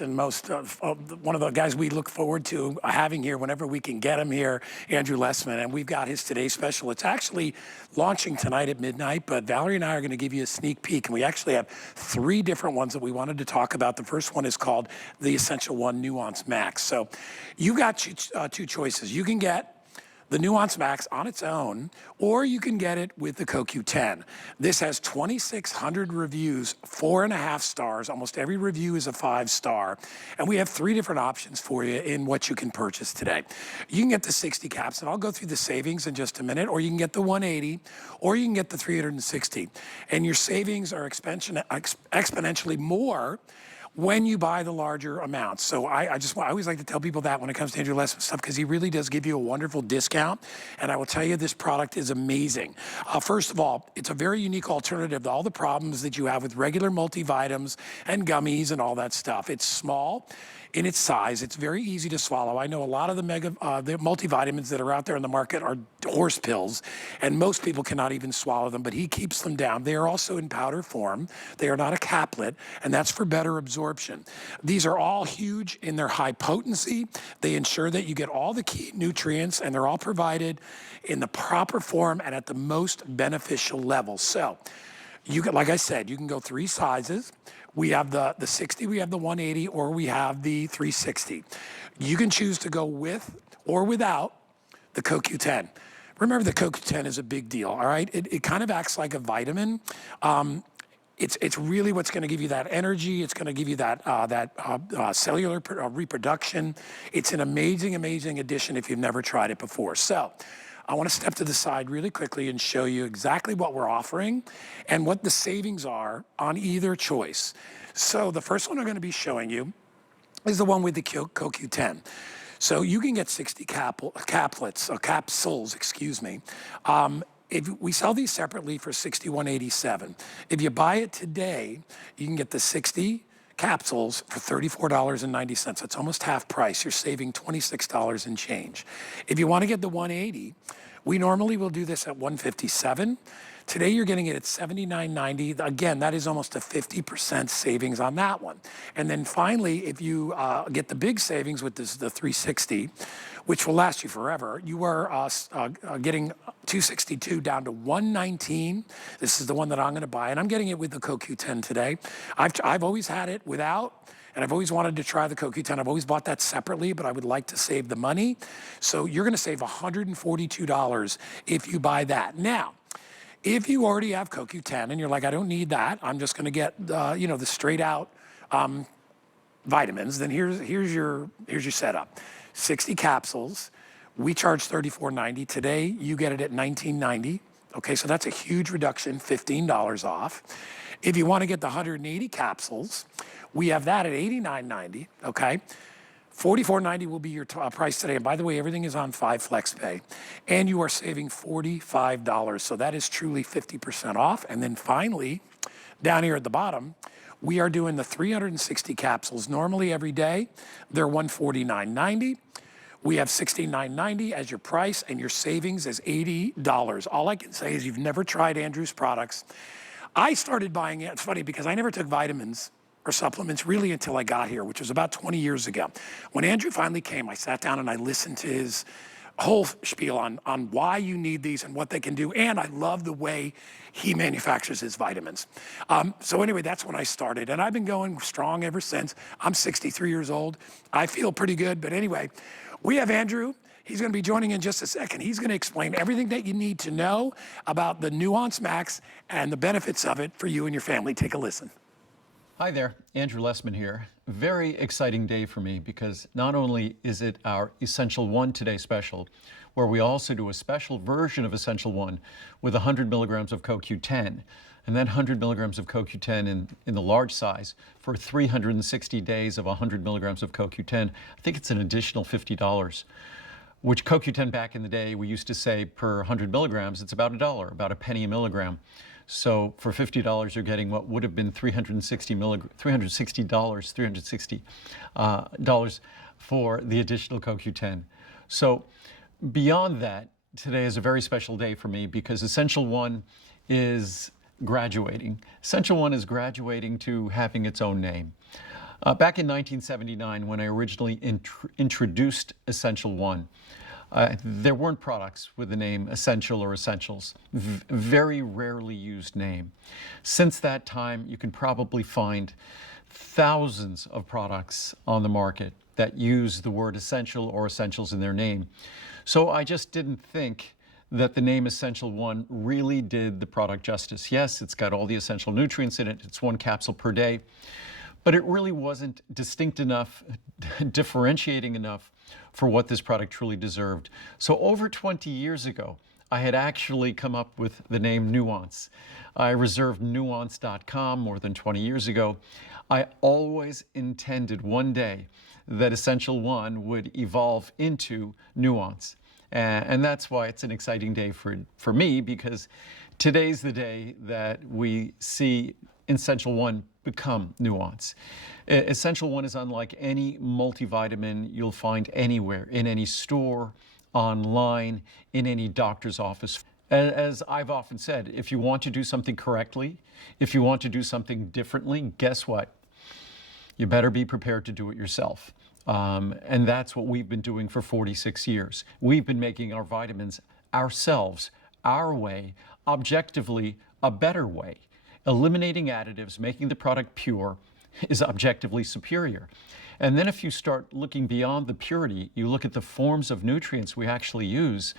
and most one of the guys we look forward to having here whenever we can get him here, Andrew Lessman, and we've got his Today Special. It's actually launching tonight at midnight, but Valerie and I are going to give you a sneak peek, and we actually have 3 different ones that we wanted to talk about. The first one is called the Essential1 NUONCE Max. So you've got 2 choices. You can get the NUONCE Max on its own, or you can get it with the CoQ10. This has 2,600 reviews, 4.5 stars. Almost every review is a 5-star. And we have 3 different options for you in what you can purchase today. You can get the 60 caps, and I'll go through the savings in just a minute, or you can get the 180, or you can get the 360. And your savings are exponentially more when you buy the larger amounts. So I always like to tell people that when it comes to Andrew Lessman stuff, because he really does give you a wonderful discount. And I will tell you, this product is amazing. First of all, it's a very unique alternative to all the problems that you have with regular multivitamins and gummies and all that stuff. It's small in its size. It's very easy to swallow. I know a lot of the multivitamins that are out there in the market are horse pills, and most people cannot even swallow them, but he keeps them down. They are also in powder form. They are not a caplet, and that's for better absorption. These are all huge in their high potency. They ensure that you get all the key nutrients, and they're all provided in the proper form and at the most beneficial level. So you can, like I said, you can go 3 sizes. We have the 60, we have the 180, or we have the 360. You can choose to go with or without the CoQ10. Remember, the CoQ10 is a big deal, all right? It kind of acts like a vitamin. It's really what's going to give you that energy. It's going to give you that cellular reproduction. It's an amazing, amazing addition if you've never tried it before. So I want to step to the side really quickly and show you exactly what we're offering and what the savings are on either choice. So the first one I'm going to be showing you is the one with the CoQ10. So you can get 60 capsules, excuse me. If we sell these separately for $61.87. If you buy it today, you can get the 60 capsules for $34.90. That's almost half price. You're saving $26 and change. If you want to get the 180, we normally will do this at $157. Today you're getting it at $79.90. Again, that is almost a 50% savings on that one. And then finally, if you get the big savings with the 360, which will last you forever, you are getting 262 down to 119. This is the one that I'm going to buy, and I'm getting it with the CoQ10 today. I've always had it without, and I've always wanted to try the CoQ10. I've always bought that separately, but I would like to save the money. So you're going to save $142 if you buy that. Now, if you already have CoQ10 and you're like, I don't need that, I'm just going to get the straight out vitamins, then here's your setup. 60 capsules. We charge $34.90. Today, you get it at $19.90. Okay, so that's a huge reduction, $15 off. If you want to get the 180 capsules, we have that at $89.90, okay? $44.90 will be your price today. And by the way, everything is on 5 flex pay. And you are saving $45. So that is truly 50% off. And then finally, down here at the bottom, we are doing the 360 capsules. Normally every day, they're $149.90. We have $69.90 as your price, and your savings is $80. All I can say is you've never tried Andrew's products. I started buying it. It's funny because I never took vitamins or supplements really until I got here, which was about 20 years ago. When Andrew finally came, I sat down and I listened to his whole spiel on why you need these and what they can do. And I love the way he manufactures his vitamins. So anyway, that's when I started. And I've been going strong ever since. I'm 63 years old. I feel pretty good. But anyway, we have Andrew. He's going to be joining in just a second. He's going to explain everything that you need to know about the NUONCE Max and the benefits of it for you and your family. Take a listen. Hi there, Andrew Lessman here. Very exciting day for me because not only is it our Essential1 Today Special, where we also do a special version of Essential1 with 100 milligrams of CoQ10, and then 100 milligrams of CoQ10 in the large size for 360 days of 100 milligrams of CoQ10. I think it's an additional $50, which CoQ10 back in the day, we used to say per 100 milligrams, it's about $1, about a penny a milligram. So for $50, you're getting what would have been $360 for the additional CoQ10. So beyond that, today is a very special day for me because Essential1 is graduating. Essential1 is graduating to having its own name. Back in 1979, when I originally introduced Essential1, there weren't products with the name Essential or Essentials, very rarely used name. Since that time, you can probably find thousands of products on the market that use the word essential or essentials in their name. So I just didn't think that the name Essential1 really did the product justice. Yes, it's got all the essential nutrients in it. It's 1 capsule per day. But it really wasn't distinct enough, differentiating enough for what this product truly deserved. So over 20 years ago, I had actually come up with the name Nuance. I reserved nuance.com more than 20 years ago. I always intended one day that Essential1 would evolve into Nuance. And that's why it's an exciting day for me, because today's the day that we see Essential1 become Nuance. Essential1 is unlike any multivitamin you'll find anywhere, in any store, online, in any doctor's office. As I've often said, if you want to do something correctly, if you want to do something differently, guess what? You better be prepared to do it yourself. And that's what we've been doing for 46 years. We've been making our vitamins ourselves, our way, objectively a better way. Eliminating additives, making the product pure, is objectively superior. And then if you start looking beyond the purity, you look at the forms of nutrients we actually use.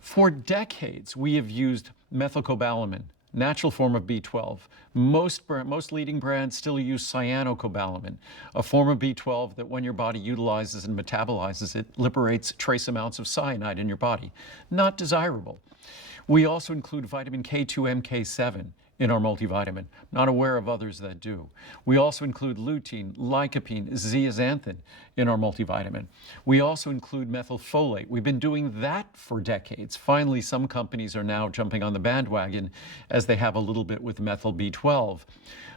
For decades, we have used methylcobalamin, natural form of B12. Most leading brands still use cyanocobalamin, a form of B12 that when your body utilizes and metabolizes it, liberates trace amounts of cyanide in your body. Not desirable. We also include vitamin K2 MK7 in our multivitamin. Not aware of others that do. We also include lutein, lycopene, zeaxanthin in our multivitamin. We also include methyl folate. We've been doing that for decades. Finally, some companies are now jumping on the bandwagon as they have a little bit with methyl B12.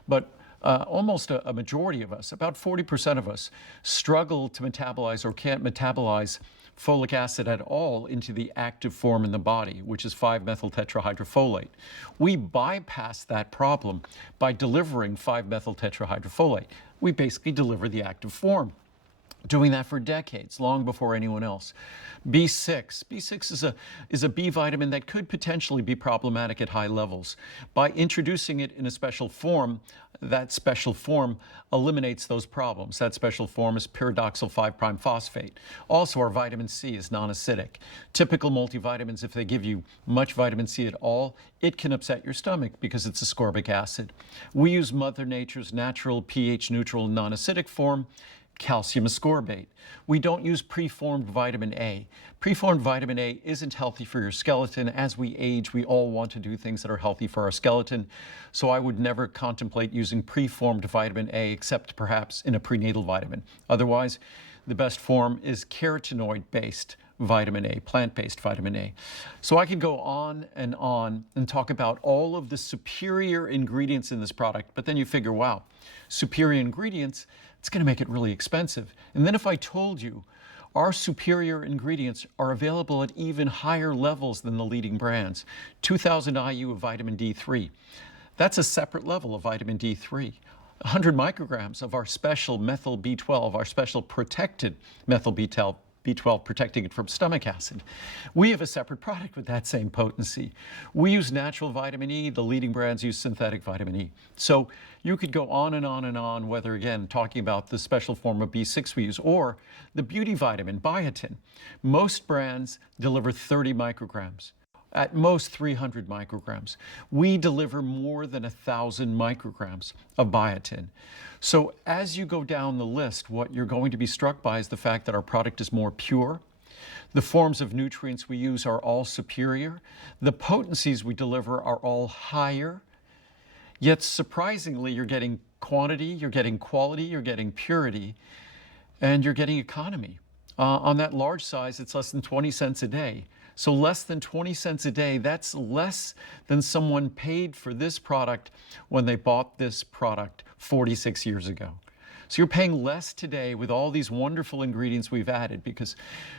But almost a majority of us, about 40% of us, struggle to metabolize or can't metabolize folic acid at all into the active form in the body, which is 5-methyl tetrahydrofolate. We bypass that problem by delivering 5-methyl tetrahydrofolate. We basically deliver the active form. Doing that for decades, long before anyone else. B6. B6 is a B vitamin that could potentially be problematic at high levels. By introducing it in a special form, that special form eliminates those problems. That special form is pyridoxal 5' phosphate. Also, our vitamin C is non-acidic. Typical multivitamins, if they give you much vitamin C at all, it can upset your stomach because it's ascorbic acid. We use Mother Nature's natural pH-neutral non-acidic form, calcium ascorbate. We don't use preformed vitamin A. Preformed vitamin A isn't healthy for your skeleton. As we age, we all want to do things that are healthy for our skeleton. So I would never contemplate using preformed vitamin A except perhaps in a prenatal vitamin. Otherwise, the best form is carotenoid-based vitamin A, plant-based vitamin A. So I could go on and talk about all of the superior ingredients in this product, but then you figure, wow, superior ingredients, it's going to make it really expensive. And then if I told you our superior ingredients are available at even higher levels than the leading brands, 2,000 IU of vitamin D3, that's a separate level of vitamin D3. 100 micrograms of our special methyl B12, our special protected methyl B12, protecting it from stomach acid. We have a separate product with that same potency. We use natural vitamin E, the leading brands use synthetic vitamin E. So you could go on and on and on, whether again, talking about the special form of B6 we use, or the beauty vitamin, Biotin. Most brands deliver 30 micrograms. At most 300 micrograms. We deliver more than 1,000 micrograms of biotin. So as you go down the list, what you're going to be struck by is the fact that our product is more pure. The forms of nutrients we use are all superior. The potencies we deliver are all higher. Yet surprisingly, you're getting quantity, you're getting quality, you're getting purity, and you're getting economy. On that large size, it's less than 20 cents a day. So less than 20 cents a day, that's less than someone paid for this product when they bought this product 46 years ago. So you're paying less today with all these wonderful ingredients we've added, because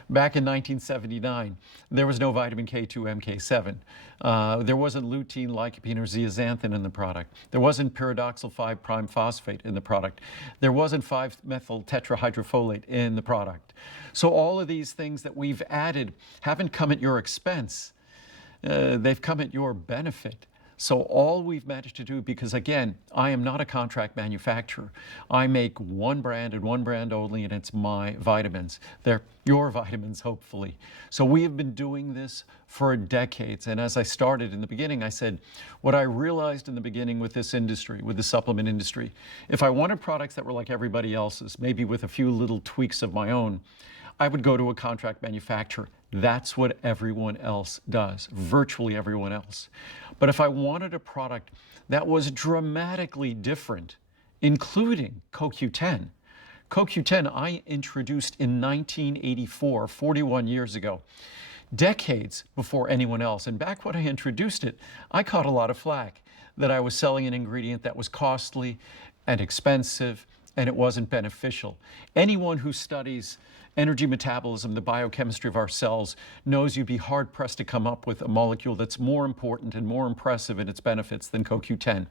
back in 1979, there was no vitamin K2, MK7. There wasn't lutein, lycopene, or zeaxanthin in the product. There wasn't pyridoxal 5' phosphate in the product. There wasn't 5-methyl tetrahydrofolate in the product. So all of these things that we've added haven't come at your expense. They've come at your benefit. So all we've managed to do, because again, I am not a contract manufacturer. I make one brand and one brand only, and it's my vitamins. They're your vitamins, hopefully. So we have been doing this for decades. And as I started in the beginning, I said, what I realized in the beginning with this industry, with the supplement industry, if I wanted products that were like everybody else's, maybe with a few little tweaks of my own, I would go to a contract manufacturer. That's what everyone else does, virtually everyone else. But if I wanted a product that was dramatically different, including CoQ10, CoQ10 I introduced in 1984, 41 years ago, decades before anyone else. And back when I introduced it, I caught a lot of flack that I was selling an ingredient that was costly and expensive, and it wasn't beneficial. Anyone who studies energy metabolism, the biochemistry of our cells, knows you'd be hard-pressed to come up with a molecule that's more important and more impressive in its benefits than CoQ10.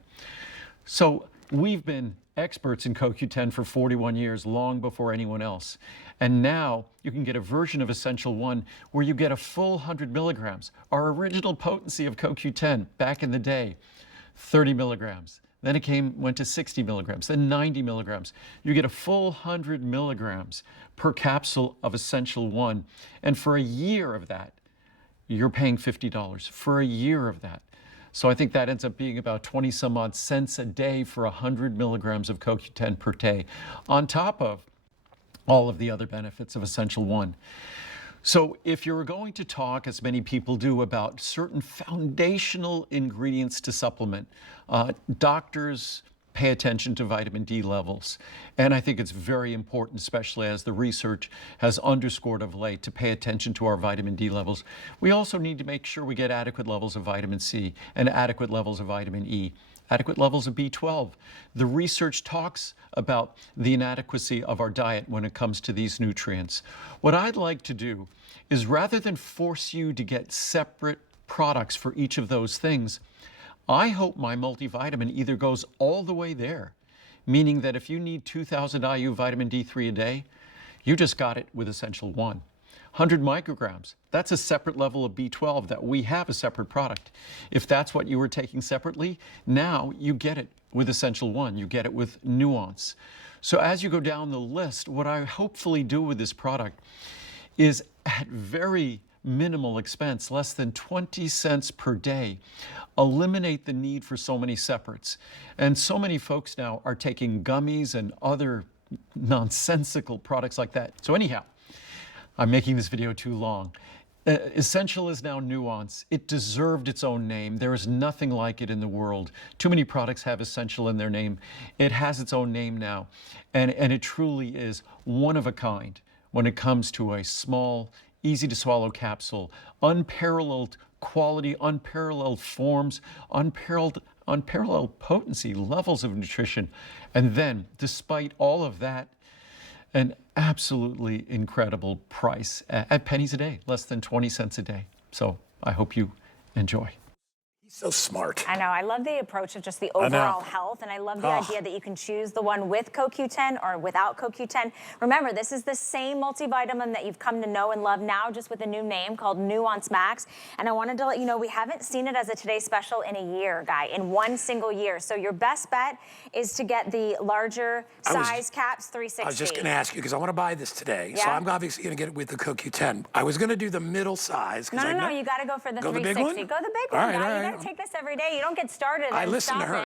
So we've been experts in CoQ10 for 41 years, long before anyone else. And now you can get a version of Essential1 where you get a full 100 milligrams. Our original potency of CoQ10 back in the day, 30 milligrams. Then it went to 60 milligrams, then 90 milligrams. You get a full 100 milligrams per capsule of Essential1. And for a year of that, you're paying $50 for a year of that. So I think that ends up being about 20 some odd cents a day for 100 milligrams of CoQ10 per day, on top of all of the other benefits of Essential1. So if you're going to talk, as many people do, about certain foundational ingredients to supplement, doctors pay attention to vitamin D levels. And I think it's very important, especially as the research has underscored of late, to pay attention to our vitamin D levels. We also need to make sure we get adequate levels of vitamin C and adequate levels of vitamin E. Adequate levels of B12. The research talks about the inadequacy of our diet when it comes to these nutrients. What I'd like to do is, rather than force you to get separate products for each of those things, I hope my multivitamin either goes all the way there, meaning that if you need 2,000 IU vitamin D3 a day, you just got it with Essential1. 100 micrograms, that's a separate level of B12 that we have a separate product. If that's what you were taking separately, now you get it with Essential1, you get it with Nuance. So as you go down the list, what I hopefully do with this product is, at very minimal expense, less than 20 cents per day, eliminate the need for so many separates. And so many folks now are taking gummies and other nonsensical products like that. So anyhow, I'm making this video too long. Essential is now Nuance. It deserved its own name. There is nothing like it in the world. Too many products have Essential in their name. It has its own name now. And it truly is one of a kind when it comes to a small, easy to swallow capsule, unparalleled quality, unparalleled forms, unparalleled potency, levels of nutrition. And then, despite all of that, an absolutely incredible price at pennies a day, less than 20 cents a day. So I hope you enjoy. He's so smart. I know. I love the approach of just the overall health, and I love the idea that you can choose the one with CoQ10 or without CoQ10. Remember, this is the same multivitamin that you've come to know and love now, just with a new name called Nuance Max. And I wanted to let you know we haven't seen it as a Today Special in a year, Guy, in one single year. So your best bet is to get the larger size caps, 360. I was just going to ask you, because I want to buy this today. Yeah? So I'm obviously going to get it with the CoQ10. I was going to do the middle size. No, you got to go for the 360. Go the big one? Go the big All one, right, Guy. all You right. got to take this every day. You don't get started I and listened stop to her. it.